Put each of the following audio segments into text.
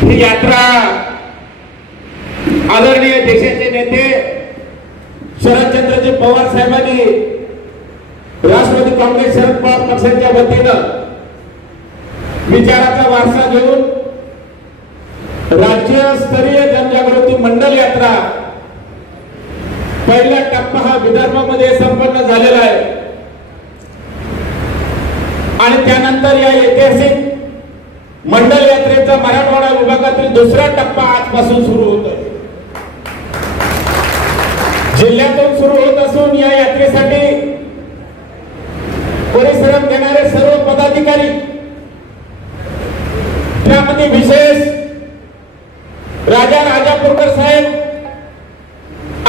ही यात्रा आदरणीय देशाचे नेते शरदचंद्रजी पवार साहेबांनी राष्ट्रवादी काँग्रेस शरद पवार पक्षाच्या वतीनं विचाराचा वारसा घेऊन राज्यस्तरीय जनजागृती मंडल यात्रा पहिला टप्पा हा विदर्भामध्ये संपन्न झालेला आहे. आणि त्यानंतर या ऐतिहासिक मंडल यात्रेचा मराठवाडा विभागातील दुसरा टप्पा आजपासून सुरू होतोय. जिल्ह्यातून सुरू होत असून या यात्रेसाठी परिश्रम घेणारे सर्व पदाधिकारी त्यामध्ये विशेष राजा राजापूरकर साहेब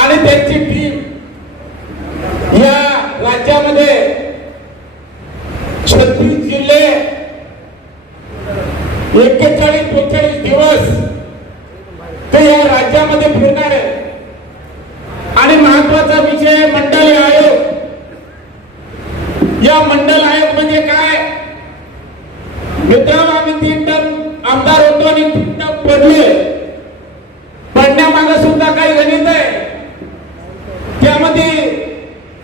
आणि त्यांची टीम या राज्यामध्ये छत्तीस जिल्ह्या एकेचाळीस बेचाळीस दिवस ते या राज्यामध्ये फिरणार आहे आणि महत्त्वाचा विषय मंडल आयोग. या मंडल आयोग म्हणजे काय? मित्रांनो आम्ही तीन टन आमदार होतो आणि तीन टन पडले. पडण्यामागे सुद्धा काही गणित आहे. त्यामध्ये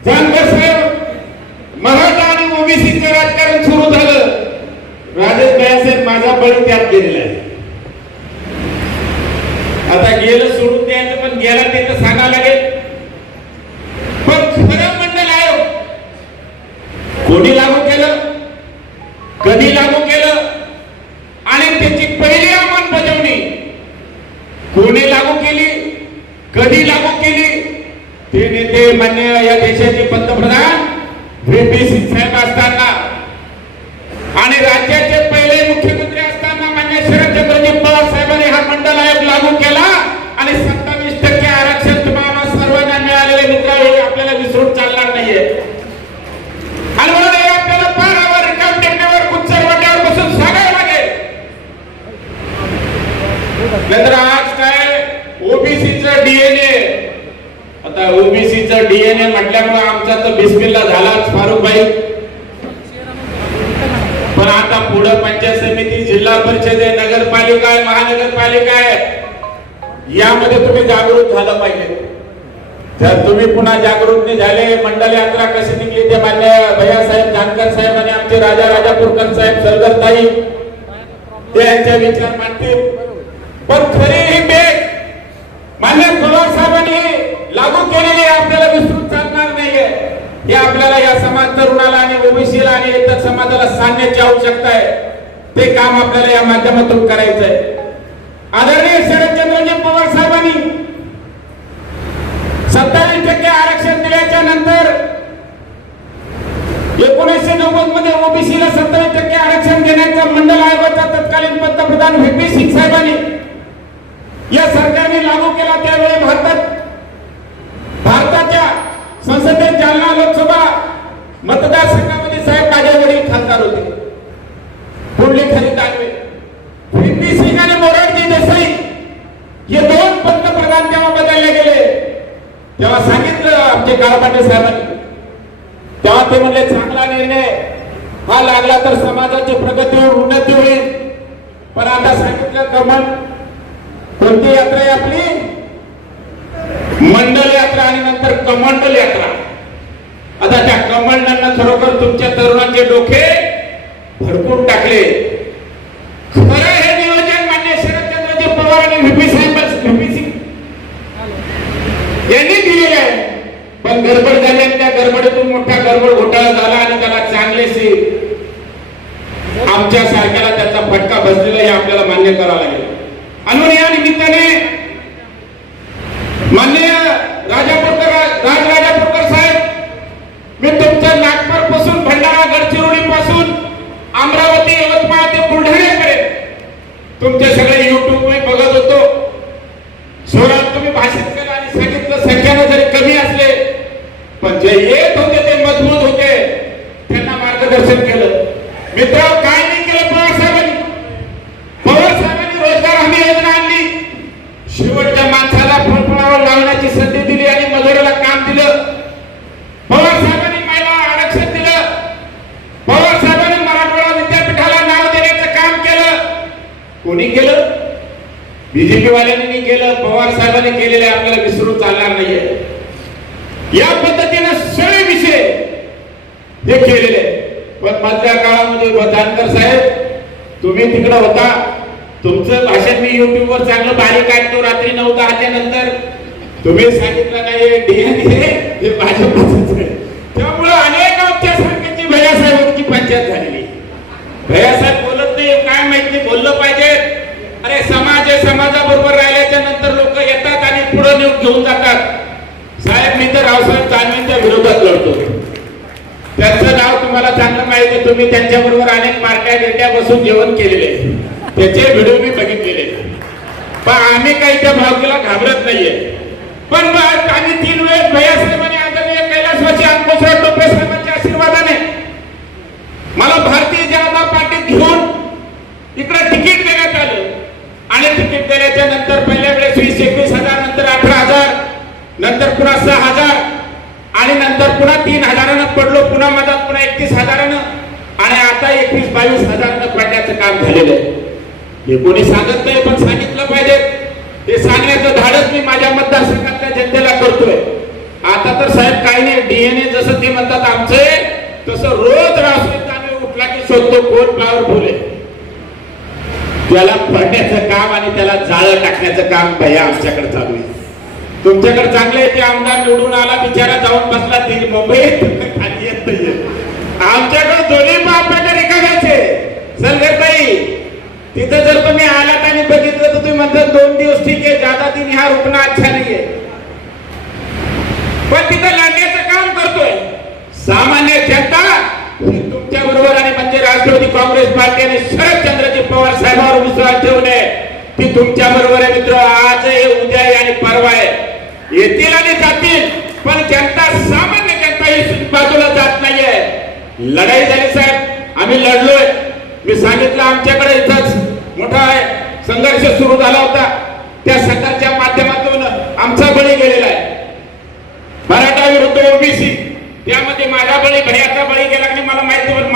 जानकर साहेब मराठा आणि ओबीसीचं राजकारण सुरू झालं राजेश साहेब माझा बळी त्यात गेलेला आहे. आता गेलं सोडून द्यायचं पण गेला ते तर सांगावं लागेल. पण खरं मंडल आयोग हो. कोणी लागू केलं? कधी लागू केलं? आणि त्याची पहिली अंमलबजावणी कोणी लागू केली? कधी लागू केली? ते नेते मान्य या देशाचे पंतप्रधान व्ही सिंग साहेब असताना. आणि राज्याचे मुख्यमंत्री असताना मान्य शरदचंद्रजी पवार साहेबांनी हा मंडल आयोग लागू केला आणि सत्तावीस टक्के आरक्षण तुम्हाला सर्वांना मिळालेले मित्र हे आपल्याला विसरून चालणार नाहीये. आणि म्हणून आपल्याला पारावर रिकाम कुच्चर वाट्यावर बसून लागेल. नंतर आज काय? ओबीसीचं डीएनए. आता ओबीसीचं डीएनए म्हटल्यामुळे आमचा तर बिस्मिल्ला झालाच फारुख भाई पण आता पुढं पंचायत समिती जिल्हा परिषद आहे नगरपालिका आहे महानगरपालिका आहे. यामध्ये तुम्ही जागृत झालं पाहिजे. जर तुम्ही पुन्हा जागृत नाही झाले मंडल यात्रा कशी निघली ते मान्य भैयासाहेब जानकर साहेब आणि आमचे राजा राजापूरकर साहेब सरगरताई ते यांचे विचार मांडतील. पण खरी ही बेट मान्य पवार साहेबांनी लागू केलेली आहे, आपल्याला विसरून चालणार नाहीये हे आपल्याला या समाज तरुणाला आणि ओबीसीला आणि इतर समाजाला सांगण्याची आवश्यकता आहे. ते काम आपल्याला या माध्यमातून करायचं आहे आदरणीय शरदचंद्रजी पवार साहेबांनी सत्तावीस टक्के आरक्षण दिल्याच्या नंतर एकोणीसशे नव्वदमध्ये ओबीसीला सत्तावीस टक्के आरक्षण देण्याचा मंडल आयोगाचा तत्कालीन पंतप्रधान व्ही सिंग साहेबांनी या सरकारने लागू केला त्यावेळी भारतात भारताच्या संसदेत जालना लोकसभा मतदारसंघामध्ये साहेब माझे वडील खासदार होते. पुढली खरी दानवे व्ही सिंग आणि मोरारजी देसाई हे दोन पंतप्रधान तेव्हा बदलले गेले तेव्हा सांगितलं आमचे काळपाटे साहेबांनी. तेव्हा ते म्हणले चांगला निर्णय. हा लागला तर समाजाची प्रगती होईल उन्नती होईल. पण आता सांगितलं कमल कोणती यात्रा आहे आपली? मंडल यात्रा आणि नंतर कमंडल यात्रा. आता त्या कमांडांना खरोखर तुमच्या तरुणांचे डोके भडकून टाकले. खरं हे नियोजन मान्य शरदचंद्रजी पवार आणि व्हीपी साहेब व्हीपी सिंग यांनी दिलेले आहे. पण गडबड झाली आणि त्या गडबडीतून मोठा गडबड घोटाळा झाला आणि त्याला चांगलेसे आमच्या सारख्याला त्याचा फटका बसलेला हे आपल्याला मान्य करावं लागेल. आणि या निमित्ताने माननीय राजापूरकर राज राजापूरकर साहेब मी तुमच्या नागपूरपासून भंडारा गडचिरोली पासून अमरावती यवतमाळ ते बुलढाण्याकडे तुमचे सगळे युट्यूब वर बघत होतो स्वरात तुम्ही भाषण केलं आणि सांगितलं संख्यानं जरी कमी असले पण जे येत होते ते मजबूत होते त्यांना मार्गदर्शन केलं मित्र काय नाही केलं पवार साहेबांनी पवार साहेबांनी रोजगार हमी योजना आणली शेवटच्या माणसाला फळफळावर लावण्याची संधी दिली आणि मजुराला काम दिलं पवार साहेबांनी महिला आरक्षण दिलं पवार साहेबांनी मराठवाडा विद्यापीठाला नाव देण्याचं काम केलं कोणी केलं बीजेपी वाल्यांनी केलं पवार साहेबांनी केलेलं आहे, आपल्याला विसरून चालणार नाहीये. या पद्धतीनं सगळे विषय हे केलेले पण मधल्या काळामध्ये जानकर साहेब तुम्ही तिकडे होता. तुमचं भाषण मी युट्यूबवर चांगलं बारीक ऐकतो रात्री नऊ दहाच्या नंतर. तुम्ही सांगितलं नाही डीएनए हे भाजपच आहे त्यामुळे अनेक आमच्या सारख्याची भैयासाहेबांची पंचायत झालेली भैयासाहेब बोलत नाही काय माहीत नाही बोललं पाहिजे अरे समाज आहे समाजाबरोबर राहिल्याच्या नंतर लोक येतात आणि पुढे नेऊन घेऊन जातात साहेब मी तर रावसाहेब दानवेंच्या विरोधात लढतो. त्यांचं नाव तुम्हाला चांगलं माहिती आहे. तुम्ही त्यांच्या बरोबर अनेक पार्ट्या डेट्या बसून जेवण केलेले त्याचे व्हिडिओ मी बघितलेले पण आम्ही काही त्या भावकीला घाबरत नाहीये. पण आम्ही तीन वेळेस भैयासाहेबांनी आदरणीय कैलासवासी अंकुशराव टोपे साहेबांच्या आशीर्वादाने मला भारतीय जनता पार्टीत घेऊन इकडे तिकीट देण्यात आलं आणि तिकीट दिल्याच्या नंतर पहिल्या वेळेस वीस एकवीस हजार नंतर अठरा हजार नंतर पुन्हा सहा हजार आणि नंतर पुन्हा तीन हजारानं पडलो पुन्हा मधात पुन्हा एकतीस हजारानं आणि आता एकवीस बावीस हजारानं पडण्याचं काम झालेलं आहे. हे कोणी सांगत नाही पण सांगितलं पाहिजे. ते सांगण्याचं धाडस मी माझ्या मतदारसंघातल्या जनतेला करतोय. आता तर साहेब काही नाही डीएनए जसं ते म्हणतात आमचे तसं रोज राष्ट्रीय उठला की शोधतो कोण पॉवरफुल फुले त्याला पडण्याचं काम आणि त्याला जाळं टाकण्याचं काम भैया आमच्याकडे चालू आहे. तुमच्याकडे चांगले आहे ते आमदार निवडून आला बिचारा जाऊन बसला दिल्ली मुंबईत खाली येत नाहीये. आमच्याकडे दोन्ही बापाच्या नाही. तिथं जर तुम्ही आलात आणि बघितलं तर तुम्ही म्हणतात दोन दिवस ठीक आहे जादा दिन ह्या रुग्ण अच्छा नाहीये. पण तिथं लढण्याचं काम करतोय. सामान्य जनता तुमच्या बरोबर आणि म्हणजे राष्ट्रवादी काँग्रेस पार्टी आणि शरदचंद्रजी पवार साहेबांवर विश्वास ठेवणे ती तुमच्या बरोबर आहे मित्र. आज आहे उद्या आहे आणि परवा आहे. येतील आणि जातील पण जनता सामान्य जनता ही बाजूला जात नाहीये. लढाई झाली साहेब. आम्ही लढलोय. मी सांगितलं आमच्याकडे इथंच मोठा आहे संघर्ष सुरू झाला होता. त्या संघर्षाच्या माध्यमातून आमचा बळी गेलेला आहे. मराठा विरुद्ध ओबीसी त्यामध्ये माझा बळी भयाचा बळी गेला की मला माहिती मा-